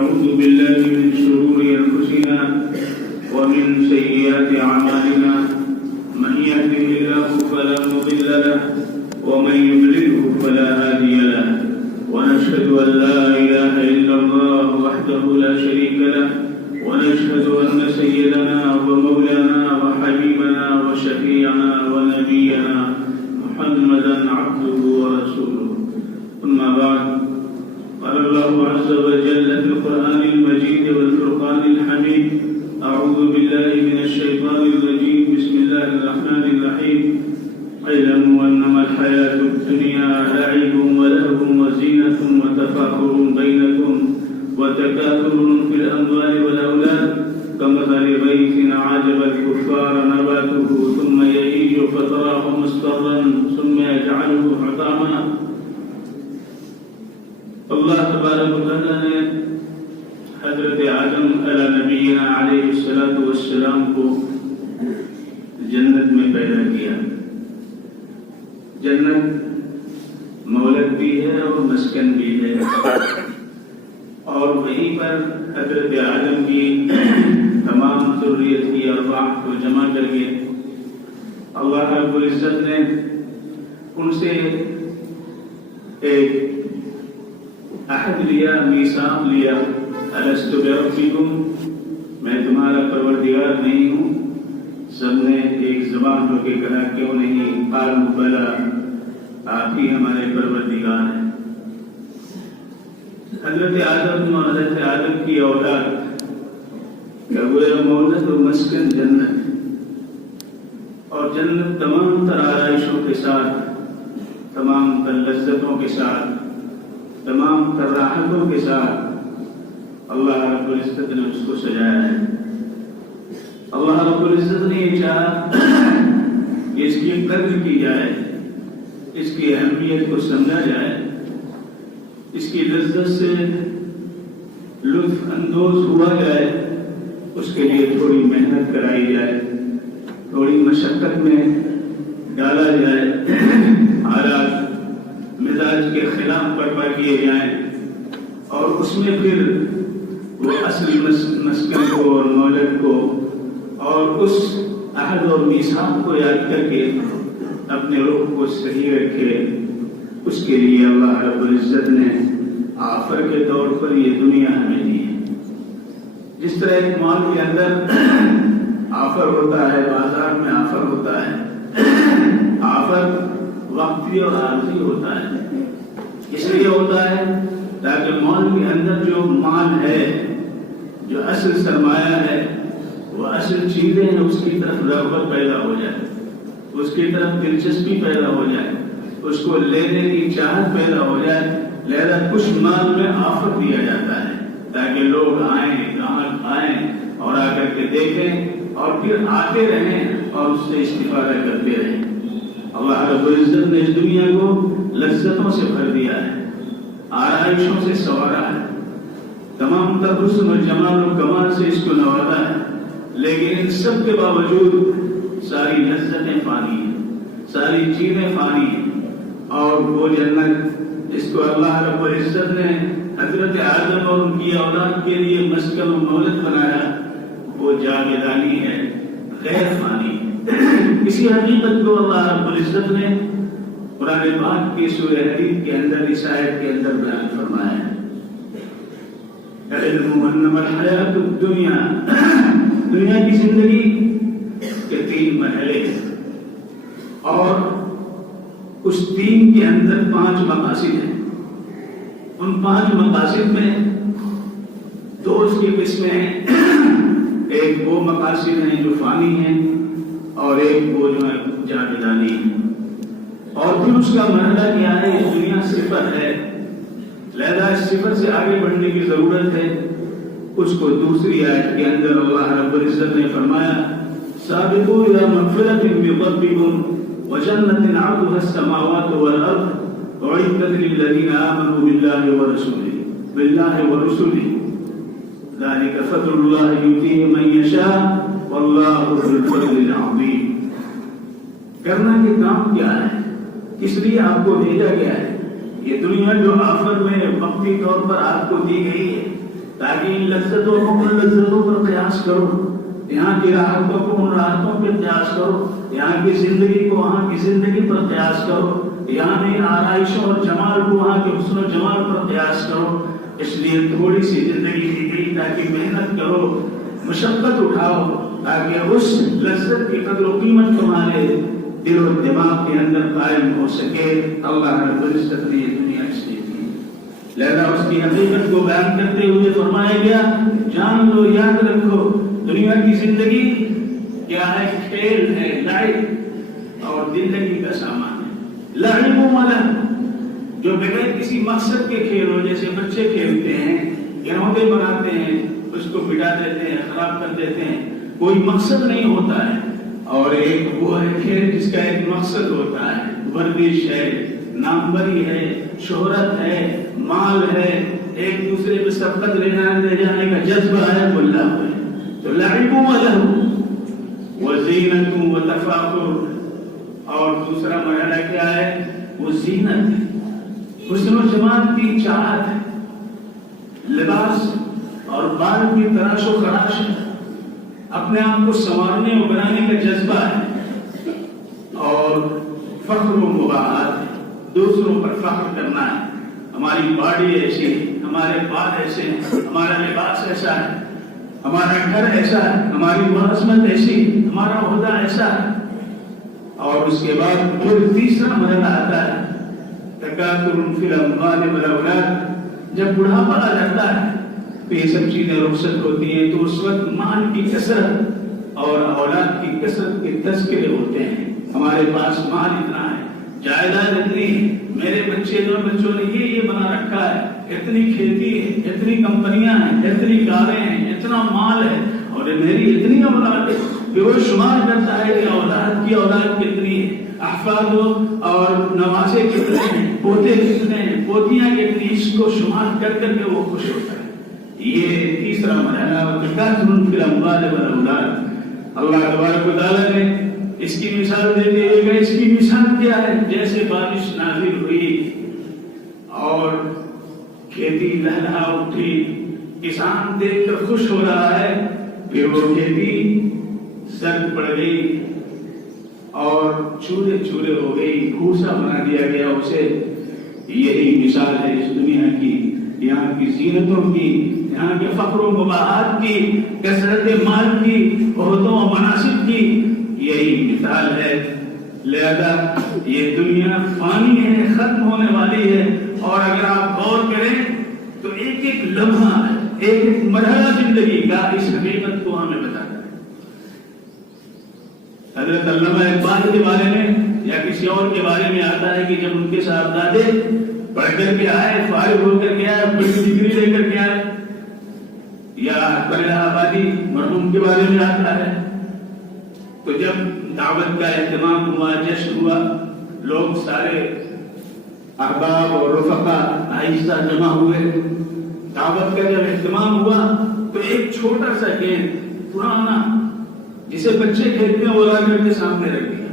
ونعوذ بالله من شرور أنفسنا ومن سيئات أعمالنا من يهده الله فلا مضل له ومن يضلله فلا هادي له ونشهد أن لا إله إلا الله وحده لا شريك له ونشهد أن سيدنا ومولانا وحبيبنا وشفيعنا ونبينا محمدا عبده ورسوله. أما بعد، قال الله عز وجل في القرآن المجيد والفرقان الحميد: أعوذ بالله من الشيطان الرجيم، بسم الله الرحمن الرحيم. اعلموا أنما الحياة الدنيا لعب ولهو وزينة وتفاخر بينكم وتكاثر في الأموال والأولاد كمثل غيث أعجب الكفار نباته ثم يهيج فتراه مصفرا ثم يجعله حطاما. اللہ تبارک و تعالیٰ نے حضرت آدم علی نبینا علیہ الصلوۃ والسلام کو جنت میں پیدا کیا. جنت مولد بھی ہے اور مسکن بھی ہے، اور وہیں پر حضرت آدم کی تمام ذریت کی ارواح کو جمع کر کے اللہ رب العزت نے ان سے ایک عہد لیا، میثاق لیا: الست بربکم، میں تمہارا پروردگار نہیں ہوں؟ سب نے ایک زبان ہو کے کہا: کیوں نہیں؟ قالوا بلی، آپ ہی ہمارے پروردگار ہیں. حضرت آدم اور حضرت آدم کی اولاد کا گویا مولد و مسکن جنت، اور جنت تمام تر آرائشوں کے ساتھ، تمام تر لذتوں کے ساتھ، تمام تر راحتوں کے ساتھ اللہ رب العزت نے اس کو سجایا ہے. اللہ رب العزت نے یہ چاہا کہ اس کی قدر کی جائے، اس کی اہمیت کو سمجھا جائے، اس کی لذت سے لطف اندوز ہوا جائے. اس کے لیے تھوڑی محنت کرائی جائے، تھوڑی مشقت میں ڈالا جائے، حالات مزاج کے خلاف برپا کیے جائیں، اور اس میں پھر وہ اصل مسکن کو اور مولد کو اور اس عہد اور میثاق کو یاد کر کے اپنے روح کو صحیح رکھے. اس کے لیے اللہ رب العزت نے آفر کے طور پر یہ دنیا ہمیں دی ہے. جس طرح ایک مال کے اندر آفر ہوتا ہے، بازار میں آفر ہوتا ہے، آفر وقتی اور عارضی ہوتا ہے. اس لیے ہوتا ہے تاکہ مال کے اندر جو مال ہے، جو اصل سرمایہ ہے، وہ اصل چیزیں ہیں، اس کی طرف رغبت پیدا ہو جائے، اس کی طرف دلچسپی پیدا ہو جائے، اس کو لینے کی چاہت پیدا ہو جائے. لہذا کچھ مال میں آفر دیا جاتا ہے تاکہ لوگ آئیں، گاہک آئیں اور آ کر کے دیکھیں اور پھر آتے رہیں اور اس سے استفادہ کرتے رہیں. اللہ رب العزت نے اس دنیا کو لذتوں سے بھر دیا ہے، آرائشوں سے سنوارا ہے، تمام تر حسن و جمال و کمال سے اس کو نوازا ہے. لیکن ان سب کے باوجود ساری لذتیں فانی ہیں، ساری چیزیں فانی ہیں. اور وہ جنت جس کو اللہ رب العزت نے حضرت آدم اور ان کی اولاد کے لیے مسکن و مولد بنایا، وہ جاویدانی ہے، غیر فانی ہے. اسی حقیقت کو اللہ رب العزت نے قرآن پاک کی سورہ حدید کے اندر اس آیت کے اندر بیان فرمایا ہے: اعلموا انما الحیاۃ الدنیا، دنیا کی زندگی کے 3 مرحلے ہیں، اور اس 3 کے اندر 5 مقاصد ہیں. ان 5 مقاصد میں 2 اس کی قسمیں ہیں. ایک وہ مقاصد ہیں جو فانی ہیں، اور ایک وہ جو ہے جاویدانی ہے. اور پھر اس کا مرحلہ کیا ہے؟ یہ دنیا صفر ہے، لہذا اس صفر سے آگے بڑھنے کی ضرورت ہے. اس کو دوسری آیت کے اندر اللہ رب العزت نے فرمایا: سابقوا الى مغفرۃ من ربکم وجنۃ عرضها السماوات والارض اعدت للذین آمنوا باللہ ورسلہ ذلك فضل اللہ یؤتیہ من یشاء واللہ ذو الفضل العظیم. کرنا یہ کام کیا ہے؟ کس لیے آپ کو بھیجا گیا ہے؟ یہ دنیا جو آفر میں وقتی طور پر آپ کو دی گئی ہے، تاکہ ان لذتوں کو ان لذتوں پر قیاس کرو، یہاں کی راحتوں کو ان راحتوں پر قیاس کرو، یہاں کی زندگی کو وہاں کی زندگی پر قیاس کرو، یہاں کی آرائشوں اور جمال کو وہاں کے حسن و جمال پر قیاس کرو۔ اس لیے تھوڑی سی زندگی دی گئی تاکہ محنت کرو، مشقت اٹھاؤ، تاکہ اس لذت کی قدر و قیمت تمہارے دل و دماغ کے اندر قائم ہو سکے۔ اللہ رب العزت نے یہ دنیا اس لیے دی، لہذا اس کی حقیقت کو بیان کرتے ہوئے فرمایا گیا جان لو، یاد رکھو، دنیا کی زندگی کیا ہے؟ کھیل ہے، لعب اور زندگی کا سامان ہے۔ لعب و ملہ، جو بغیر کسی مقصد کے کھیل ہو، جیسے بچے کھیلتے ہیں، گروندے بناتے ہیں، اس کو مٹا دیتے ہیں، خراب کر دیتے ہیں، کوئی مقصد نہیں ہوتا ہے۔ اور ایک وہ ہے کھیل جس کا ایک مقصد ہوتا ہے، ورزش ہے، ناموری ہے، شہرت ہے، مال ہے، ایک دوسرے پہ سبقت لے جانے کا جذبہ ہے، وہ لعب ہے۔ تو لعب و لہو وزینت و تفاخر، اور دوسرا مرحلہ کیا ہے؟ وہ زینت ہے، حسن و جمال کی چاہت ہے، لباس اور بال کی تراش و خراش ہے، اپنے آپ کو سنوارنے اور بنانے کا جذبہ ہے، اور فخر و مباحات ہے، دوسروں پر فخر کرنا ہے۔ ہماری باڈی ایسی ہے، ہمارے بال ایسے ہیں، ہمارا لباس ایسا ہے، ہمارا گھر ایسا ہے، ہماری ملازمت ایسی، ہمارا عہدہ ایسا ہے۔ اور اس کے بعد پھر تیسرا مرحلہ آتا ہے تکاثر فی الاموال والاولاد، جب بڑھاپا آ جاتا ہے تو یہ سب چیزیں رخصت ہوتی ہیں، تو اس وقت مال کی کثرت اور اولاد کی کثرت کے تذکرے ہوتے ہیں۔ ہمارے پاس مال اتنا ہے، جائیداد اتنی ہے، میرے بچوں نے یہ بنا رکھا ہے، اتنی کھیتی ہے، اتنی کمپنیاں ہیں، اتنی کاریں ہیں، اتنا مال ہے، اور میری اتنی اولاد ہے۔ پھر وہ شمار کرتا ہے کہ اولاد کتنی ہے، احفاد اور نوازے کتنے ہیں، پوتے کتنے ہیں، پوتیاں کتنی، اس کو شمار کر کر کے وہ خوش ہوتا ہے۔ یہ تیسرا مرحلہ تکاثر فی الاموال والاولاد۔ اللہ تبارک و تعالیٰ نے اس کی مثال دیتے ہوئے کہ اس کی مثال کیا ہے؟ جیسے بارش نازل ہوئی اور کھیتی لہلہا اٹھی، کسان دیکھ کر خوش ہو رہا ہے، پھر وہ کھیتی سرد پڑ گئی اور چورے چورے ہو گئی، بھوسا بنا دیا گیا اسے۔ یہی مثال ہے اس دنیا کی، یہاں کی زینتوں کی، یہاں کے فخر و مباحات کی، کثرت مال کی، عہدوں و مناصب کی، یہی مثال ہے۔ لہذا یہ دنیا فانی ہے، ختم ہونے والی ہے، اور اگر آپ غور کریں تو ایک ایک لمحہ، ایک ایک مرحلہ زندگی کا اس حقیقت کو ہمیں بتاتا ہے۔ حضرت علامہ اقبال کے بارے میں یا کسی اور کے بارے میں آتا ہے کہ جب ان کے صاحبزادے پڑھ کر کے آئے، فارغ ہو کر کے آئے، بڑی ڈگری لے کر کے آئے، یا اکبر الہ آبادی مرحوم کے بارے میں آتا ہے، تو جب دعوت کا اہتمام ہوا، جشن ہوا، لوگ سارے احباب اور رفقا آہستہ جمع ہوئے، دعوت کا جب اہتمام ہوا تو ایک چھوٹا سا گیند پرانا جسے بچے کھیلتے ہیں وہ لا کر کے سامنے رکھ دیا۔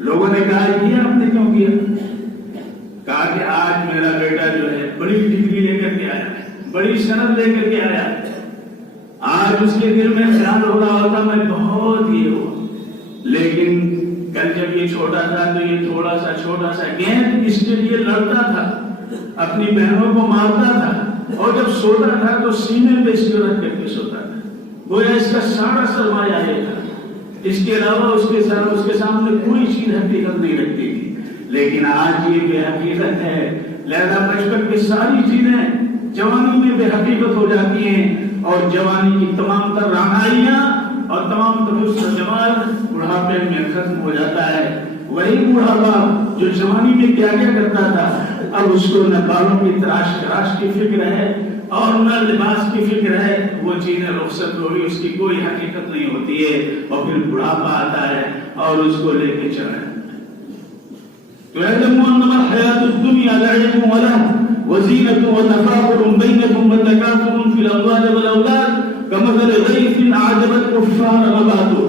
لوگوں نے کہا یہ آپ نے کیوں کیا؟ کہا کہ آج میرا بیٹا جو ہے بڑی ڈگری لے کر کے آیا ہے، بڑی سند لے کر کے آیا ہے، آج اس کے دل میں خیال ہو رہا ہوتا میں بہت ہی ہوا، لیکن کل جب یہ چھوٹا تھا تو یہ تھوڑا سا چھوٹا سا گیند اس کے لیے لڑتا تھا، اپنی بہنوں کو مارتا تھا، اور جب سوتا تھا تو سینے پہ اس کو رکھ کر کے سوتا تھا، گویا اس کا سارا سرمایہ یہ تھا، اس کے علاوہ اس کے سامنے کوئی چیز حقیقت نہیں رکھتی تھی۔ لیکن آج یہ بے حقیقت ہے، لہذا بچپن کی ساری چیزیں جوانی میں بے حقیقت ہو جاتی ہیں، اور جوانی کی تمام تر رعنائیاں اور تمام تر حسن جمال بڑھاپے میں ختم ہو جاتا ہے۔ وہی بڑھاپا جو جوانی میں کیا کیا کرتا تھا، اب اس کو نہ بالوں کی تراش کی فکر ہے اور نہ لباس کی فکر ہے، وہ چیزیں رخصت ہو گئی، اس کی کوئی حقیقت نہیں ہوتی ہے، اور پھر بڑھاپا آتا ہے اور اس کو لے کے چلا جاتا ہے۔ وَيَعْلَمُ أَنَّمَا الْحَيَاةُ الدُّنْيَا لَعِبٌ وَلَهْوٌ وَزِينَةٌ وَتَفَاخُرٌ بَيْنَكُمْ وَتَكَاثُرٌ فِي الْأَمْوَالِ وَالْأَوْلَادِ كَمَثَلِ غَيْثٍ أَعْجَبَ الْكُفَّارَ نَبَاتُهُ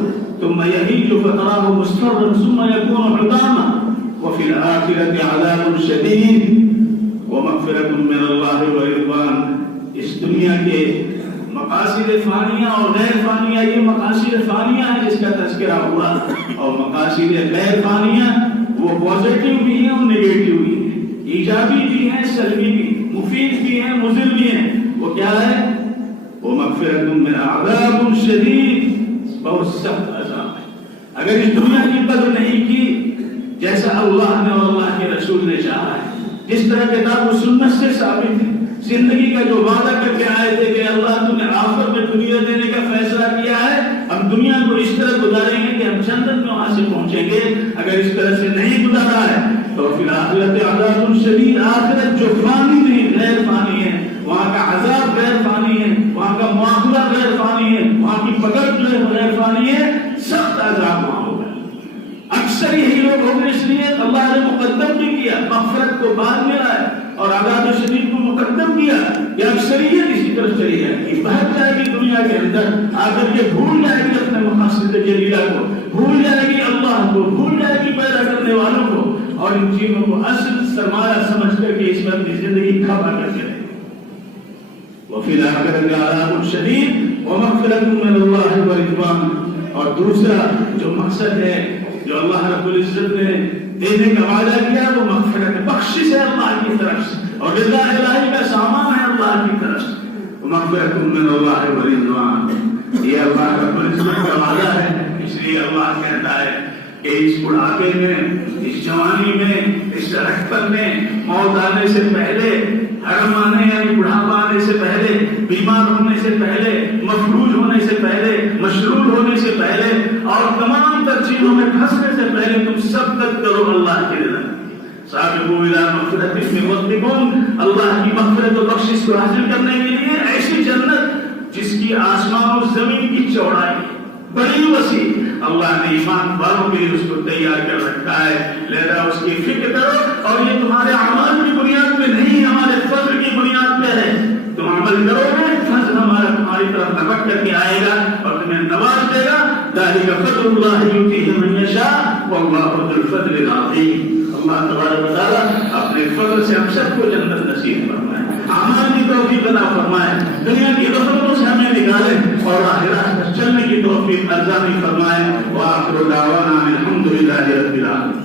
ثُمَّ يَهِيجُ فَتَرَاهُ مُصْفَرًّا ثُمَّ يَكُونُ حُطَامًا وَفِي الْآخِرَةِ عَذَابٌ شَدِيدٌ وَمَغْفِرَةٌ مِّنَ اللَّهِ وَرِضْوَانٌ۔ اس دنیا کے مقاصد فانیہ اور غیر فانیہ، یہ مقاصد فانیہ ہے جس کا تذکرہ ہوا، اور مقاصد غیر فانیہ وہ پازیٹیو بھی ہیں اور نیگیٹو بھی ہیں، ایجابی بھی ہیں سلبی بھی، مفید بھی ہیں مضر بھی ہیں۔ وہ کیا ہے؟ وہ مغفرۃ من عذاب شدید، بہت سخت عذاب ہے۔ اگر اس دنیا کی قدر نہیں کی جیسا اللہ نے اور اللہ کے رسول نے چاہا ہے، جس طرح کتاب و سنت سے ثابت ہے، زندگی کا جو وعدہ کر کے آئے تھے کہ اللہ تم نے آخرت میں دنیا دینے کا فیصلہ کیا ہے، ہم دنیا کو اس طرح گزاریں گے کہ ہم جنت میں وہاں سے پہنچیں گے، اگر اس طرح سے نہیں گزارا ہے تو پھر آخرت عذاب شدید، آخرت جو فانی نہیں غیر فانی ہے، وہاں کا عذاب غیر فانی ہے، وہاں کا معاملہ غیر فانی ہے، وہاں کی پکڑ جو ہے غیر فانی ہے، سخت عذاب وہاں ہوگا۔ اکثر یہی لوگ ہوگے، اس لیے اللہ نے مقدم بھی کیا، مغفرت کو بعد میں لائے اور عذاب شدید کو مقدم کیا، یہ اکثریت اسی طرف چلی جائے گی، بہت جائے گی دنیا کے اندر، آگر یہ بھول جائے گی اپنے مقاصد جلیلہ کو، بھول جائے گی اللہ کو، بھول جائے گی پیدا کرنے والوں کو، اور ان چیزوں کو اصل سرمایہ سمجھ کر کے اس میں اپنی زندگی کھپا کر کے رہے گی۔ وفی الآخرۃ عذاب شدید ومغفرۃ من اللہ ورضوان۔ اور دوسرا جو مقصد ہے جو اللہ رب العزت نے دینے کا وعدہ کیا، وہ مغفرت بخشش ہے اللہ کی طرف سے، اور رضا الہی کا سامان ہے اللہ کی طرف سے، مغفرۃ من اللہ ورضوان۔ یہ اللہ رب العزت کا وعدہ ہے، اس لیے اللہ کہتا ہے کہ اس بڑھاپے میں، اس جوانی میں، اس لڑکپن میں، موت آنے سے پہلے، حرم آنے یعنی بڑھاپا آنے سے پہلے، بیمار ہونے سے پہلے، مفلوج ہونے سے پہلے، مشلول ہونے سے پہلے، اور تمام تر چیزوں میں پھنسنے سے پہلے تم سب تک کرو اللہ کی رضا۔ سابقوا الی مغفرۃ من ربکم، اللہ کی مغفرت و بخشش کو حاصل کرنے کے لیے ایسی جنت جس کی آسمان و زمین کی چوڑائی بڑی وسیع، اللہ نے ایمان والوں کے لیے اس کو تیار کر رکھا ہے، لہذا اس کی فکر کرو، اور یہ تمہارے اعمال کی بنیاد پہ نہیں، ہمارے فضل کی بنیاد پہ ہے۔ تم عمل کرو گے، فضل ہمارا تمہاری طرف لپک کر کے آئے گا اور تمہیں نواز دے گا۔ ذالک فضل اللہ یؤتیہ من یشاء واللہ ذو الفضل العظیم۔ اللہ تبارک و تعالیٰ اپنے فضل سے ہم سب کو جنت نصیب فرمائے، اعمال کی توفیق عطا فرمائے، دنیا کی غفلتوں سے ہمیں نکالے اور آخرت پر چلنے کی توفیق عطا فرمائے۔ وآخر دعوانا الحمد للہ رب العالمین۔